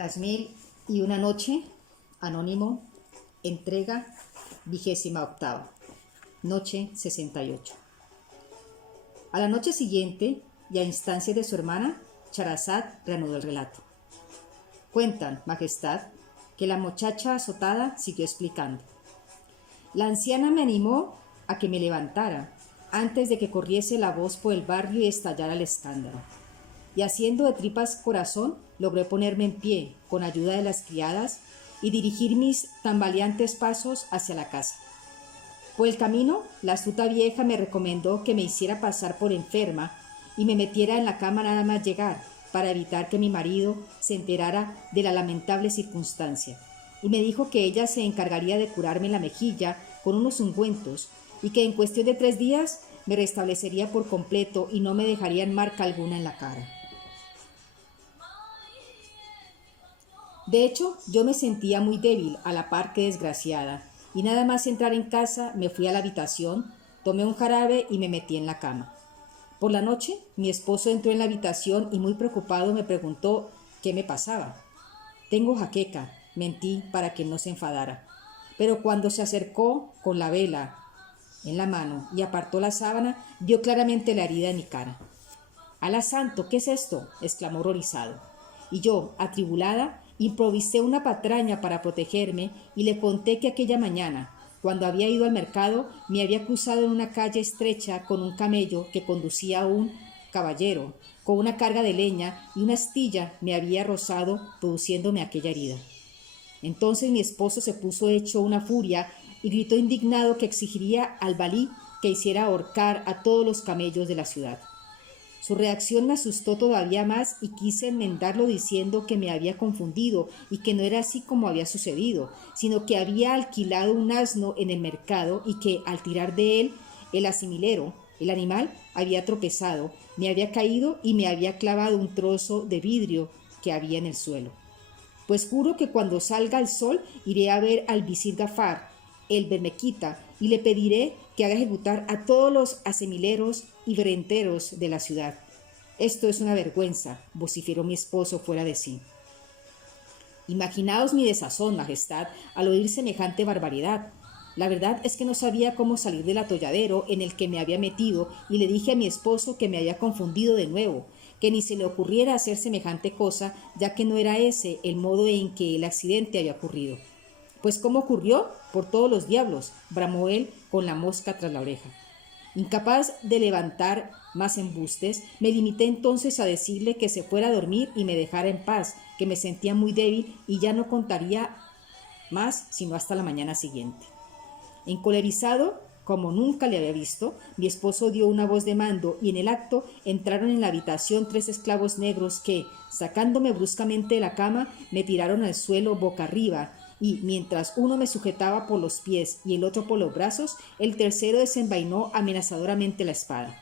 Las 1001 noche, anónimo, entrega 28ª, noche 68. A la noche siguiente, y a instancias de su hermana, Charazad reanudó el relato. Cuentan, Majestad, que la muchacha azotada siguió explicando. La anciana me animó a que me levantara antes de que corriese la voz por el barrio y estallara el escándalo. Y haciendo de tripas corazón, logré ponerme en pie con ayuda de las criadas y dirigir mis tambaleantes pasos hacia la casa. Por el camino, la astuta vieja me recomendó que me hiciera pasar por enferma y me metiera en la cama nada más llegar, para evitar que mi marido se enterara de la lamentable circunstancia, y me dijo que ella se encargaría de curarme la mejilla con unos ungüentos y que en cuestión de 3 días me restablecería por completo y no me dejarían marca alguna en la cara. De hecho, yo me sentía muy débil a la par que desgraciada, y nada más entrar en casa me fui a la habitación, tomé un jarabe y me metí en la cama. Por la noche, mi esposo entró en la habitación y muy preocupado me preguntó qué me pasaba. Tengo jaqueca, mentí para que no se enfadara. Pero cuando se acercó con la vela en la mano y apartó la sábana, vio claramente la herida en mi cara. «¡Alá santo! ¿Qué es esto?», exclamó horrorizado. Y yo, atribulada, improvisé una patraña para protegerme y le conté que aquella mañana, cuando había ido al mercado, me había cruzado en una calle estrecha con un camello que conducía a un caballero, con una carga de leña, y una astilla me había rozado, produciéndome aquella herida. Entonces mi esposo se puso hecho una furia y gritó indignado que exigiría al valí que hiciera ahorcar a todos los camellos de la ciudad. Su reacción me asustó todavía más y quise enmendarlo diciendo que me había confundido y que no era así como había sucedido, sino que había alquilado un asno en el mercado y que, al tirar de él el asimilero, el animal había tropezado, me había caído y me había clavado un trozo de vidrio que había en el suelo. Pues juro que cuando salga el sol iré a ver al visir Gafar, el bermequita, y le pediré que haga ejecutar a todos los asemileros y renteros de la ciudad. Esto es una vergüenza, vociferó mi esposo fuera de sí. Imaginaos mi desazón, Majestad, al oír semejante barbaridad. La verdad es que no sabía cómo salir del atolladero en el que me había metido y le dije a mi esposo que me había confundido de nuevo, que ni se le ocurriera hacer semejante cosa, ya que no era ese el modo en que el accidente había ocurrido. Pues ¿cómo ocurrió? Por todos los diablos, bramó él con la mosca tras la oreja. Incapaz de levantar más embustes, me limité entonces a decirle que se fuera a dormir y me dejara en paz, que me sentía muy débil y ya no contaría más sino hasta la mañana siguiente. Encolerizado, como nunca le había visto, mi esposo dio una voz de mando y en el acto entraron en la habitación 3 esclavos negros que, sacándome bruscamente de la cama, me tiraron al suelo boca arriba y, mientras uno me sujetaba por los pies y el otro por los brazos, el tercero desenvainó amenazadoramente la espada.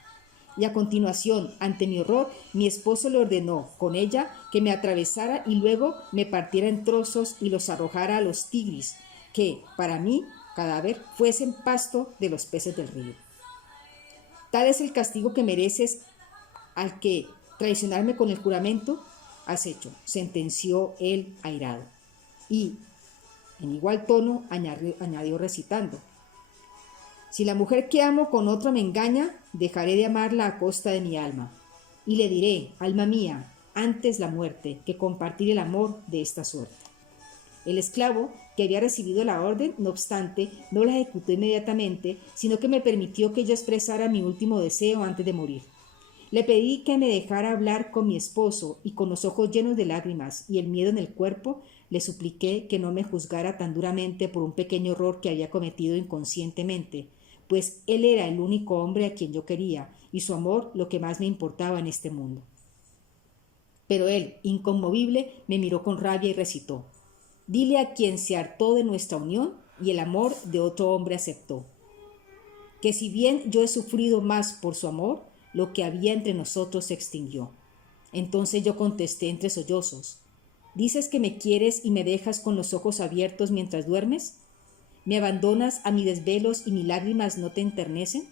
Y a continuación, ante mi horror, mi esposo le ordenó, con ella, que me atravesara y luego me partiera en trozos y los arrojara a los tigris, que, para mí, cadáver, fuesen pasto de los peces del río. Tal es el castigo que mereces al que traicionarme con el juramento has hecho, sentenció él airado. Y, en igual tono, añadió recitando: si la mujer que amo con otra me engaña, dejaré de amarla a costa de mi alma. Y le diré, alma mía, antes la muerte que compartir el amor de esta suerte. El esclavo, que había recibido la orden, no obstante, no la ejecutó inmediatamente, sino que me permitió que yo expresara mi último deseo antes de morir. Le pedí que me dejara hablar con mi esposo y con los ojos llenos de lágrimas y el miedo en el cuerpo, le supliqué que no me juzgara tan duramente por un pequeño error que había cometido inconscientemente, pues él era el único hombre a quien yo quería y su amor lo que más me importaba en este mundo. Pero él, inconmovible, me miró con rabia y recitó: dile a quien se hartó de nuestra unión y el amor de otro hombre aceptó, que si bien yo he sufrido más por su amor, lo que había entre nosotros se extinguió. Entonces yo contesté entre sollozos: ¿dices que me quieres y me dejas con los ojos abiertos mientras duermes? ¿Me abandonas a mis desvelos y mis lágrimas no te enternecen?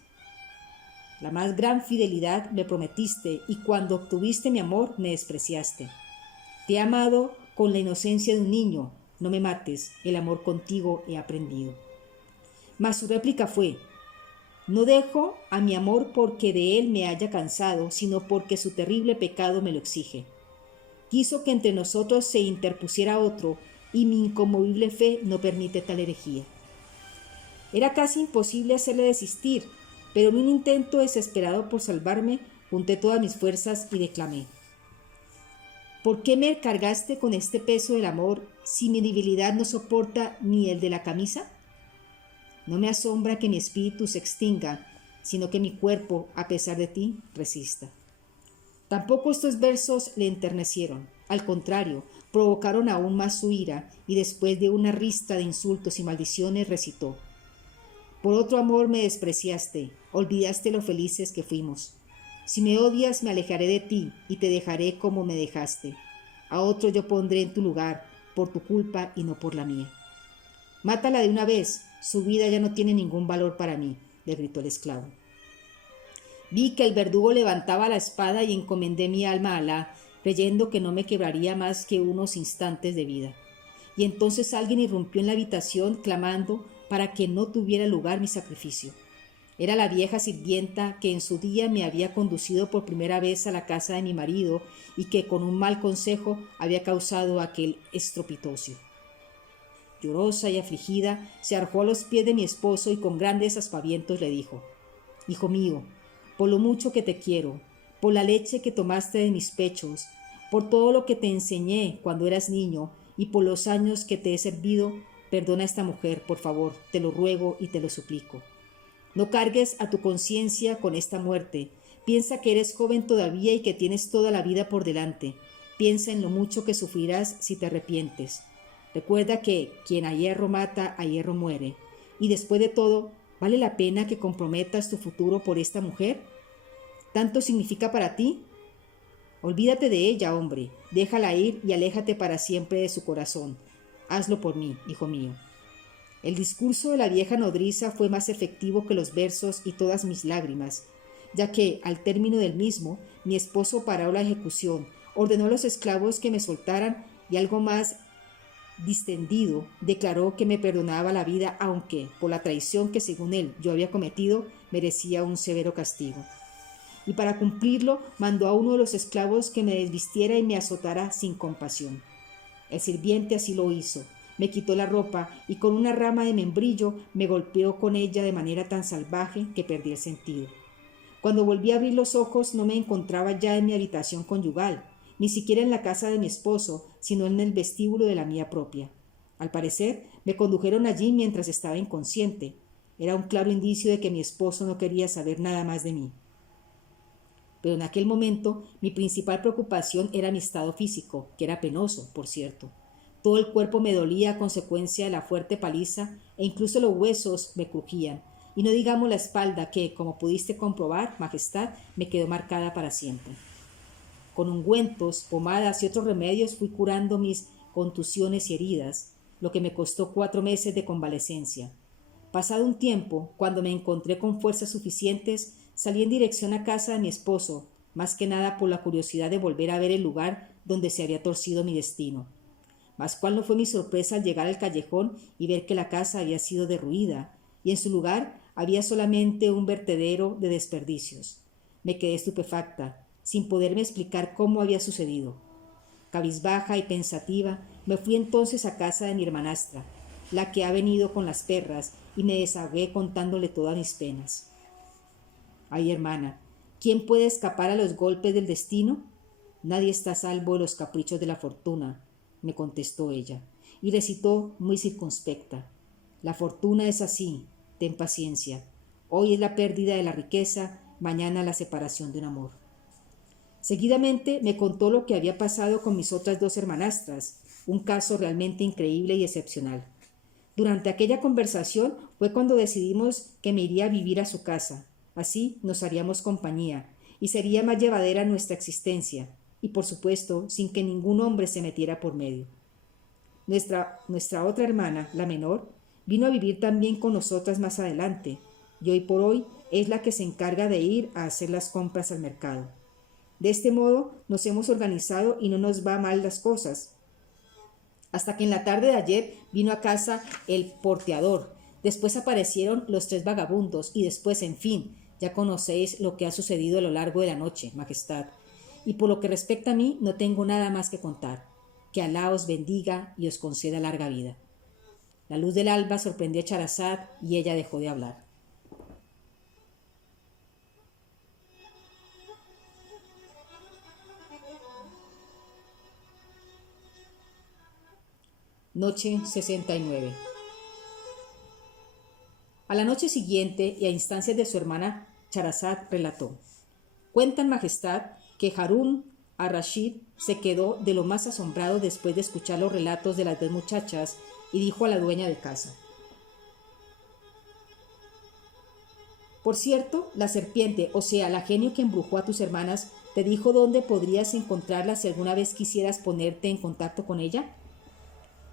La más gran fidelidad me prometiste y cuando obtuviste mi amor me despreciaste. Te he amado con la inocencia de un niño: no me mates, el amor contigo he aprendido. Mas su réplica fue: no dejo a mi amor porque de él me haya cansado, sino porque su terrible pecado me lo exige. Quiso que entre nosotros se interpusiera otro, y mi inconmovible fe no permite tal herejía. Era casi imposible hacerle desistir, pero en un intento desesperado por salvarme, junté todas mis fuerzas y declamé: ¿por qué me cargaste con este peso del amor si mi debilidad no soporta ni el de la camisa? No me asombra que mi espíritu se extinga, sino que mi cuerpo, a pesar de ti, resista. Tampoco estos versos le enternecieron. Al contrario, provocaron aún más su ira, y después de una ristra de insultos y maldiciones recitó: por otro amor me despreciaste, olvidaste lo felices que fuimos. Si me odias, me alejaré de ti y te dejaré como me dejaste. A otro yo pondré en tu lugar, por tu culpa y no por la mía. Mátala de una vez, su vida ya no tiene ningún valor para mí, le gritó el esclavo. Vi que el verdugo levantaba la espada y encomendé mi alma a Alá, creyendo que no me quebraría más que unos instantes de vida. Y entonces alguien irrumpió en la habitación clamando para que no tuviera lugar mi sacrificio. Era la vieja sirvienta que en su día me había conducido por primera vez a la casa de mi marido y que con un mal consejo había causado aquel estropitocio. Llorosa y afligida, se arrojó a los pies de mi esposo y con grandes aspavientos le dijo: hijo mío, por lo mucho que te quiero, por la leche que tomaste de mis pechos, por todo lo que te enseñé cuando eras niño y por los años que te he servido, perdona a esta mujer, por favor, te lo ruego y te lo suplico. No cargues a tu conciencia con esta muerte. Piensa que eres joven todavía y que tienes toda la vida por delante. Piensa en lo mucho que sufrirás si te arrepientes. Recuerda que quien a hierro mata, a hierro muere. Y después de todo, ¿vale la pena que comprometas tu futuro por esta mujer? ¿Tanto significa para ti? Olvídate de ella, hombre. Déjala ir y aléjate para siempre de su corazón. Hazlo por mí, hijo mío. El discurso de la vieja nodriza fue más efectivo que los versos y todas mis lágrimas, ya que, al término del mismo, mi esposo paró la ejecución, ordenó a los esclavos que me soltaran y, algo más distendido, declaró que me perdonaba la vida, aunque, por la traición que según él yo había cometido, merecía un severo castigo. Y para cumplirlo, mandó a uno de los esclavos que me desvistiera y me azotara sin compasión. El sirviente así lo hizo. Me quitó la ropa y con una rama de membrillo me golpeó con ella de manera tan salvaje que perdí el sentido. Cuando volví a abrir los ojos no me encontraba ya en mi habitación conyugal, ni siquiera en la casa de mi esposo, sino en el vestíbulo de la mía propia. Al parecer, me condujeron allí mientras estaba inconsciente. Era un claro indicio de que mi esposo no quería saber nada más de mí. Pero en aquel momento mi principal preocupación era mi estado físico, que era penoso, por cierto. Todo el cuerpo me dolía a consecuencia de la fuerte paliza e incluso los huesos me crujían, y no digamos la espalda que, como pudiste comprobar, Majestad, me quedó marcada para siempre. Con ungüentos, pomadas y otros remedios fui curando mis contusiones y heridas, lo que me costó 4 meses de convalecencia. Pasado un tiempo, cuando me encontré con fuerzas suficientes, salí en dirección a casa de mi esposo, más que nada por la curiosidad de volver a ver el lugar donde se había torcido mi destino. Mas cuál no fue mi sorpresa al llegar al callejón y ver que la casa había sido derruida, y en su lugar había solamente un vertedero de desperdicios. Me quedé estupefacta, sin poderme explicar cómo había sucedido. Cabizbaja y pensativa, me fui entonces a casa de mi hermanastra, la que ha venido con las perras, y me desahogué contándole todas mis penas. Ay, hermana, ¿quién puede escapar a los golpes del destino? Nadie está a salvo de los caprichos de la fortuna, me contestó ella, y recitó muy circunspecta: la fortuna es así, ten paciencia. Hoy es la pérdida de la riqueza, mañana la separación de un amor. Seguidamente me contó lo que había pasado con mis otras 2 hermanastras, un caso realmente increíble y excepcional. Durante aquella conversación fue cuando decidimos que me iría a vivir a su casa. Así nos haríamos compañía y sería más llevadera nuestra existencia, y por supuesto sin que ningún hombre se metiera por medio. Nuestra otra hermana, la menor, vino a vivir también con nosotras más adelante, y hoy por hoy es la que se encarga de ir a hacer las compras al mercado. De este modo nos hemos organizado y no nos va mal las cosas. hasta que en la tarde de ayer vino a casa el porteador. Después aparecieron los 3 vagabundos y después, en fin, ya conocéis lo que ha sucedido a lo largo de la noche, Majestad. Y por lo que respecta a mí, no tengo nada más que contar. Que Alá os bendiga y os conceda larga vida. La luz del alba sorprendió a Charazad y ella dejó de hablar. Noche 69. A la noche siguiente y a instancias de su hermana, Charazad relató: Cuentan, Majestad, que Harún ar-Rashid se quedó de lo más asombrado después de escuchar los relatos de las 2 muchachas y dijo a la dueña de casa: Por cierto, la serpiente, o sea, la genio que embrujó a tus hermanas, ¿te dijo dónde podrías encontrarla si alguna vez quisieras ponerte en contacto con ella?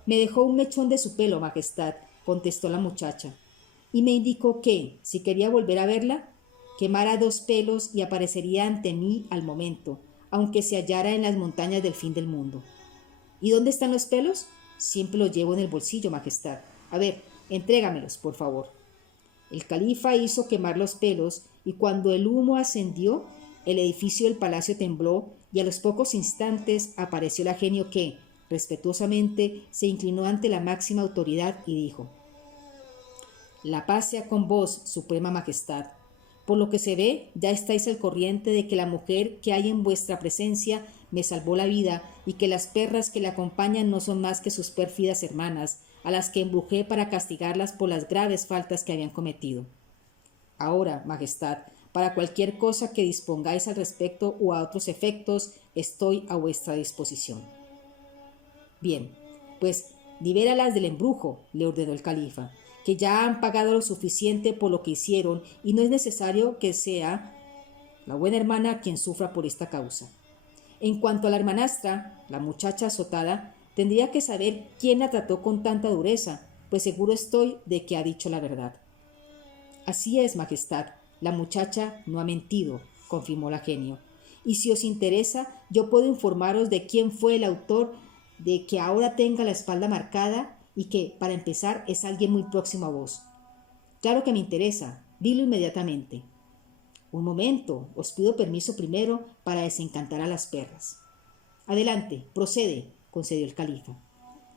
Me dejó un mechón de su pelo, Majestad, contestó la muchacha, y me indicó que, si quería volver a verla, quemara 2 pelos y aparecería ante mí al momento, aunque se hallara en las montañas del fin del mundo. ¿Y dónde están los pelos? Siempre los llevo en el bolsillo, Majestad. A ver, entrégamelos, por favor. El califa hizo quemar los pelos y cuando el humo ascendió, el edificio del palacio tembló y a los pocos instantes apareció la genio que, respetuosamente, se inclinó ante la máxima autoridad y dijo: La paz sea con vos, Suprema Majestad. Por lo que se ve, ya estáis al corriente de que la mujer que hay en vuestra presencia me salvó la vida y que las perras que la acompañan no son más que sus pérfidas hermanas, a las que embrujé para castigarlas por las graves faltas que habían cometido. Ahora, Majestad, para cualquier cosa que dispongáis al respecto o a otros efectos, estoy a vuestra disposición. Bien, pues libéralas del embrujo, le ordenó el califa, que ya han pagado lo suficiente por lo que hicieron y no es necesario que sea la buena hermana quien sufra por esta causa. En cuanto a la hermanastra, la muchacha azotada, tendría que saber quién la trató con tanta dureza, pues seguro estoy de que ha dicho la verdad. Así es, Majestad, la muchacha no ha mentido, confirmó la genio. Y si os interesa, yo puedo informaros de quién fue el autor de que ahora tenga la espalda marcada y que, para empezar, es alguien muy próximo a vos. Claro que me interesa, dilo inmediatamente. Un momento, os pido permiso primero para desencantar a las perras. Adelante, procede, concedió el califa.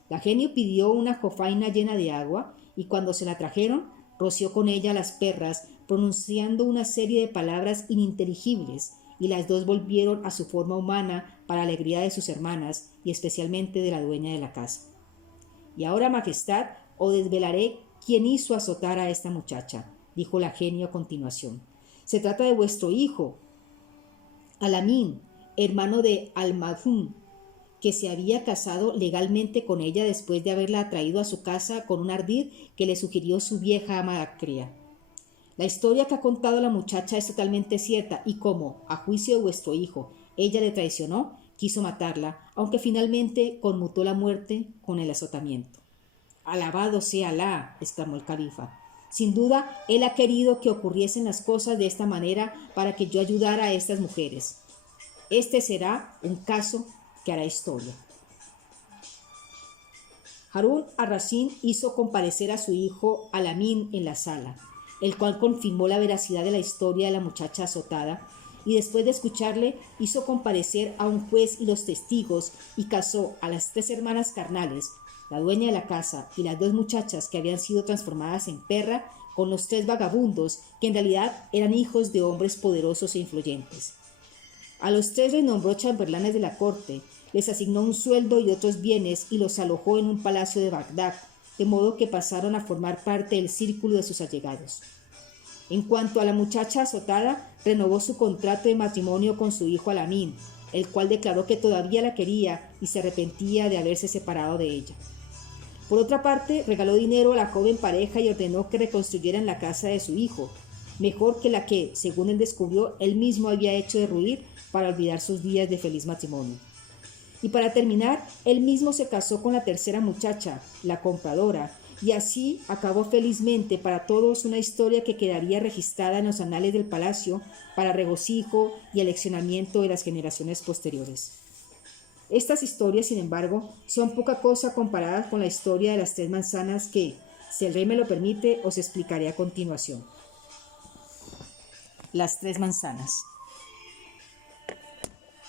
La genio pidió una jofaina llena de agua y cuando se la trajeron, roció con ella a las perras, pronunciando una serie de palabras ininteligibles, y las 2 volvieron a su forma humana para alegría de sus hermanas y especialmente de la dueña de la casa. Y ahora, Majestad, os desvelaré quién hizo azotar a esta muchacha, dijo la genio a continuación. Se trata de vuestro hijo, Alamín, hermano de Al-Madhum, que se había casado legalmente con ella después de haberla traído a su casa con un ardid que le sugirió su vieja ama cría. La historia que ha contado la muchacha es totalmente cierta y como, a juicio de vuestro hijo, ella le traicionó, quiso matarla, aunque finalmente conmutó la muerte con el azotamiento. Alabado sea Alá, exclamó el califa. Sin duda, él ha querido que ocurriesen las cosas de esta manera para que yo ayudara a estas mujeres. Este será un caso que hará historia. Harún ar-Rashid hizo comparecer a su hijo Alamín en la sala, el cual confirmó la veracidad de la historia de la muchacha azotada, y después de escucharle hizo comparecer a un juez y los testigos y casó a las 3 hermanas carnales, la dueña de la casa y las 2 muchachas que habían sido transformadas en perra, con los 3 vagabundos que en realidad eran hijos de hombres poderosos e influyentes. A los 3 les nombró chambelanes de la corte, les asignó un sueldo y otros bienes y los alojó en un palacio de Bagdad, de modo que pasaron a formar parte del círculo de sus allegados. En cuanto a la muchacha azotada, renovó su contrato de matrimonio con su hijo Alamín, el cual declaró que todavía la quería y se arrepentía de haberse separado de ella. Por otra parte, regaló dinero a la joven pareja y ordenó que reconstruyeran la casa de su hijo, mejor que la que, según él descubrió, él mismo había hecho derruir para olvidar sus días de feliz matrimonio. Y para terminar, él mismo se casó con la tercera muchacha, la compradora, y así acabó felizmente para todos una historia que quedaría registrada en los anales del palacio para regocijo y aleccionamiento de las generaciones posteriores. Estas historias, sin embargo, son poca cosa comparadas con la historia de las 3 manzanas que, si el rey me lo permite, os explicaré a continuación. Las 3 manzanas.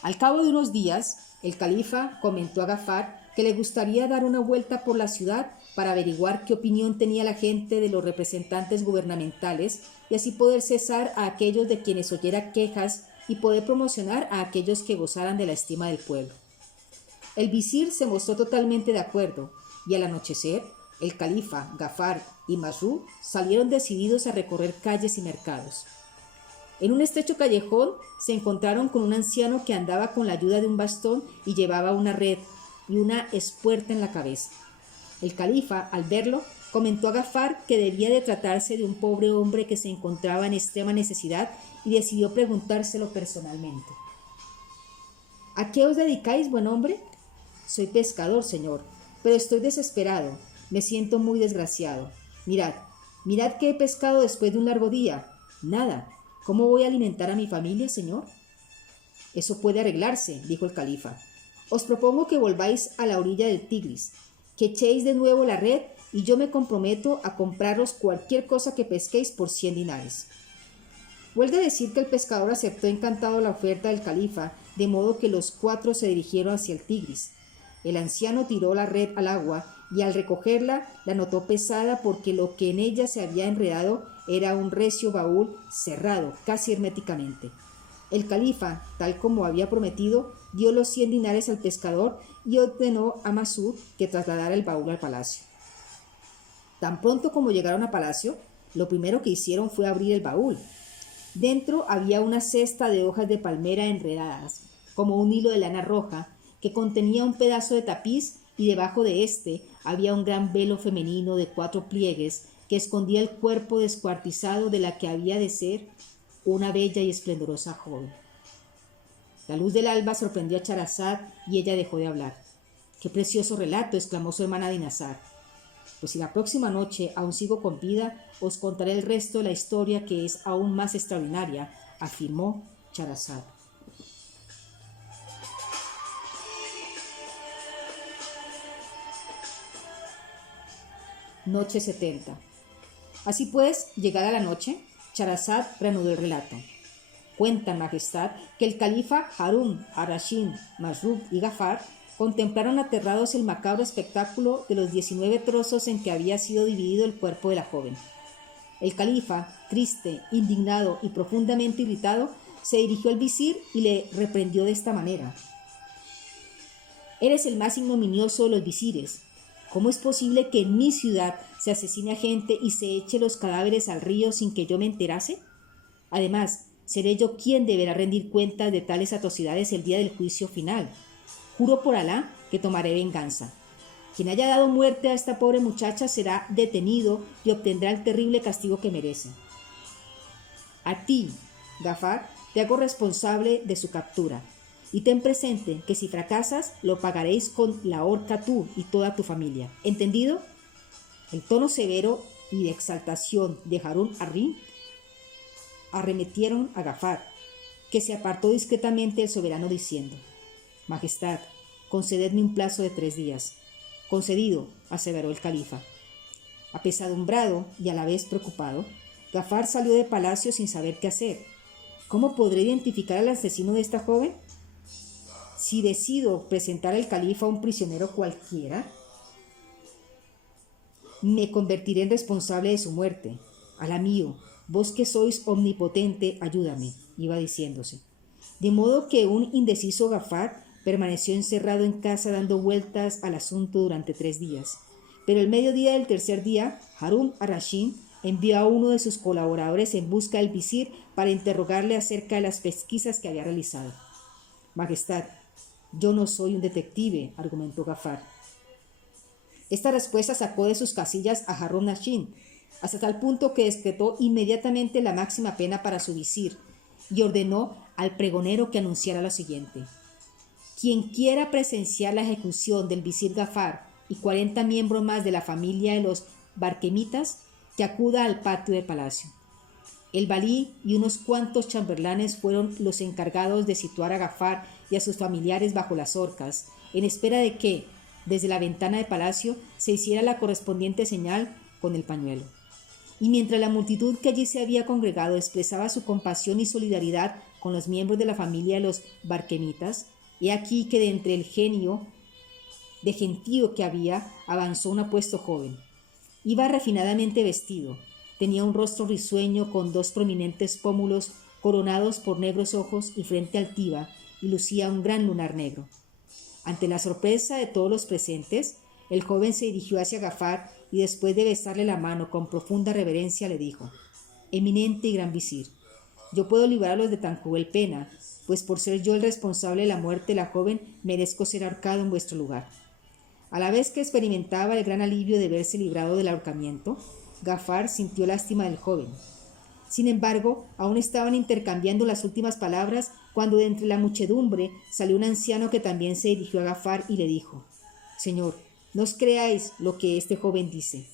Al cabo de unos días, el califa comentó a Gafar que le gustaría dar una vuelta por la ciudad para averiguar qué opinión tenía la gente de los representantes gubernamentales y así poder cesar a aquellos de quienes oyera quejas y poder promocionar a aquellos que gozaran de la estima del pueblo. El visir se mostró totalmente de acuerdo y al anochecer, el califa, Gafar y Masrur salieron decididos a recorrer calles y mercados. En un estrecho callejón se encontraron con un anciano que andaba con la ayuda de un bastón y llevaba una red y una espuerta en la cabeza. El califa, al verlo, comentó a Gafar que debía de tratarse de un pobre hombre que se encontraba en extrema necesidad y decidió preguntárselo personalmente. ¿A qué os dedicáis, buen hombre? Soy pescador, señor, pero estoy desesperado. Me siento muy desgraciado. Mirad que he pescado después de un largo día. Nada. ¿Cómo voy a alimentar a mi familia, señor? Eso puede arreglarse, dijo el califa. Os propongo que volváis a la orilla del Tigris, que echéis de nuevo la red y yo me comprometo a compraros cualquier cosa que pesquéis por 100 dinares. Huelga decir que el pescador aceptó encantado la oferta del califa, de modo que los 4 se dirigieron hacia el Tigris. El anciano tiró la red al agua y al recogerla la notó pesada porque lo que en ella se había enredado era un recio baúl cerrado casi herméticamente. El califa, tal como había prometido, dio los 100 dinares al pescador y ordenó a Masud que trasladara el baúl al palacio. Tan pronto como llegaron a palacio, lo primero que hicieron fue abrir el baúl. Dentro había una cesta de hojas de palmera enredadas, como un hilo de lana roja, que contenía un pedazo de tapiz y debajo de éste había un gran velo femenino de 4 pliegues que escondía el cuerpo descuartizado de la que había de ser una bella y esplendorosa joven. La luz del alba sorprendió a Charazad y ella dejó de hablar. ¡Qué precioso relato!, exclamó su hermana Dinazar. Pues si la próxima noche aún sigo con vida, os contaré el resto de la historia que es aún más extraordinaria, afirmó Charazad. Noche 70. Así pues, llegada la noche, Charazad reanudó el relato. Cuenta, majestad, que el califa Harún ar-Rashid, Masrur y Gafar contemplaron aterrados el macabro espectáculo de los 19 trozos en que había sido dividido el cuerpo de la joven. El califa, triste, indignado y profundamente irritado, se dirigió al visir y le reprendió de esta manera. Eres el más ignominioso de los visires. ¿Cómo es posible que en mi ciudad se asesine a gente y se eche los cadáveres al río sin que yo me enterase? Además, seré yo quien deberá rendir cuentas de tales atrocidades el día del juicio final. Juro por Alá que tomaré venganza. Quien haya dado muerte a esta pobre muchacha será detenido y obtendrá el terrible castigo que merece. A ti, Gafar, te hago responsable de su captura. Y ten presente que si fracasas, lo pagaréis con la horca tú y toda tu familia. ¿Entendido? El tono severo y de exaltación de Harún ar-Rashid arremetieron a Gafar, que se apartó discretamente del soberano diciendo: Majestad, concededme un plazo de 3 días. Concedido, aseveró el califa. Apesadumbrado y a la vez preocupado, Gafar salió de palacio sin saber qué hacer. ¿Cómo podré identificar al asesino de esta joven? Si decido presentar al califa a un prisionero cualquiera, me convertiré en responsable de su muerte. Alá mío, vos que sois omnipotente, ayúdame, iba diciéndose. De modo que un indeciso Gafar permaneció encerrado en casa dando vueltas al asunto durante 3 días. Pero el mediodía del tercer día, Harún ar-Rashid envió a uno de sus colaboradores en busca del visir para interrogarle acerca de las pesquisas que había realizado. Majestad, yo no soy un detective, argumentó Gafar. Esta respuesta sacó de sus casillas a Harún ar-Rashid, hasta tal punto que decretó inmediatamente la máxima pena para su visir y ordenó al pregonero que anunciara lo siguiente: quien quiera presenciar la ejecución del visir Gafar y 40 miembros más de la familia de los barquemitas, que acuda al patio del palacio. El valí y unos cuantos chambelanes fueron los encargados de situar a Gafar y a sus familiares bajo las horcas, en espera de que, desde la ventana del palacio, se hiciera la correspondiente señal con el pañuelo. Y mientras la multitud que allí se había congregado expresaba su compasión y solidaridad con los miembros de la familia de los Barquemitas, he aquí que de entre el gentío que había, avanzó un apuesto joven. Iba refinadamente vestido, tenía un rostro risueño con dos prominentes pómulos coronados por negros ojos y frente altiva, y lucía un gran lunar negro. Ante la sorpresa de todos los presentes, el joven se dirigió hacia Gafar y después de besarle la mano con profunda reverencia le dijo: «Eminente y gran visir, yo puedo librarlos de tan cruel pena, pues por ser yo el responsable de la muerte de la joven merezco ser ahorcado en vuestro lugar». A la vez que experimentaba el gran alivio de verse librado del ahorcamiento, Gafar sintió lástima del joven. Sin embargo, aún estaban intercambiando las últimas palabras cuando de entre la muchedumbre salió un anciano que también se dirigió a Gafar y le dijo: «Señor, no os creáis lo que este joven dice.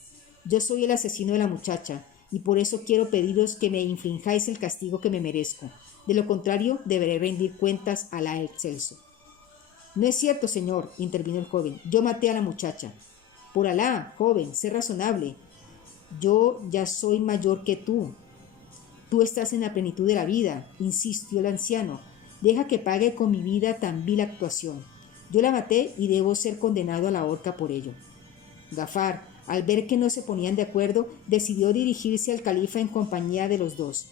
Yo soy el asesino de la muchacha, y por eso quiero pediros que me inflijáis el castigo que me merezco. De lo contrario, deberé rendir cuentas a Alá excelso». «No es cierto, señor», intervino el joven. «Yo maté a la muchacha». «Por Alá, joven, sé razonable. Yo ya soy mayor que tú. Tú estás en la plenitud de la vida», insistió el anciano. «Deja que pague con mi vida tan vil actuación. Yo la maté y debo ser condenado a la horca por ello». Gafar, al ver que no se ponían de acuerdo, decidió dirigirse al califa en compañía de los dos.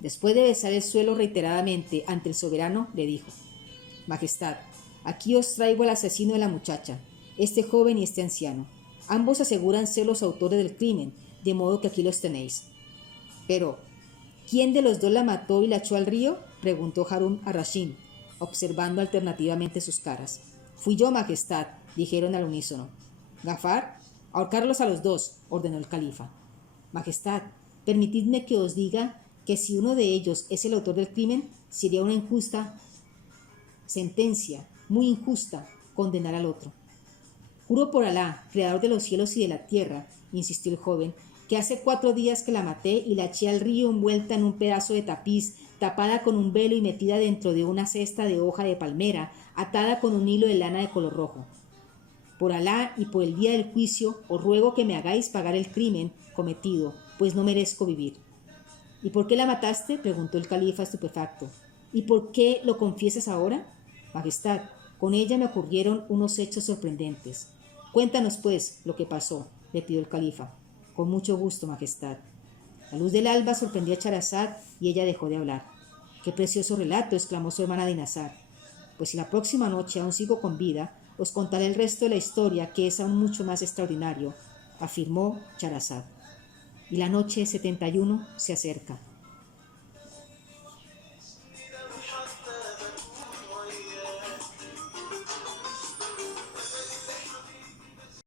Después de besar el suelo reiteradamente ante el soberano, le dijo: «Majestad, aquí os traigo al asesino de la muchacha, este joven y este anciano. Ambos aseguran ser los autores del crimen, de modo que aquí los tenéis». «Pero, ¿quién de los dos la mató y la echó al río?», preguntó Harún ar-Rashid, observando alternativamente sus caras. «Fui yo, majestad», dijeron al unísono. «Gafar, ahorcarlos a los dos», ordenó el califa. «Majestad, permitidme que os diga que si uno de ellos es el autor del crimen, sería una injusta sentencia, muy injusta, condenar al otro». «Juro por Alá, creador de los cielos y de la tierra», insistió el joven, «que hace 4 días que la maté y la eché al río envuelta en un pedazo de tapiz, tapada con un velo y metida dentro de una cesta de hoja de palmera, atada con un hilo de lana de color rojo. Por Alá y por el día del juicio, os ruego que me hagáis pagar el crimen cometido, pues no merezco vivir». «¿Y por qué la mataste?», preguntó el califa estupefacto. «¿Y por qué lo confiesas ahora?». «Majestad, con ella me ocurrieron unos hechos sorprendentes». «Cuéntanos, pues, lo que pasó», le pidió el califa. «Con mucho gusto, majestad». La luz del alba sorprendió a Charazad y ella dejó de hablar. «¡Qué precioso relato!», exclamó su hermana Dinazar. «Pues si la próxima noche aún sigo con vida, os contaré el resto de la historia, que es aún mucho más extraordinario», afirmó Charazad. Y la noche 71 se acerca.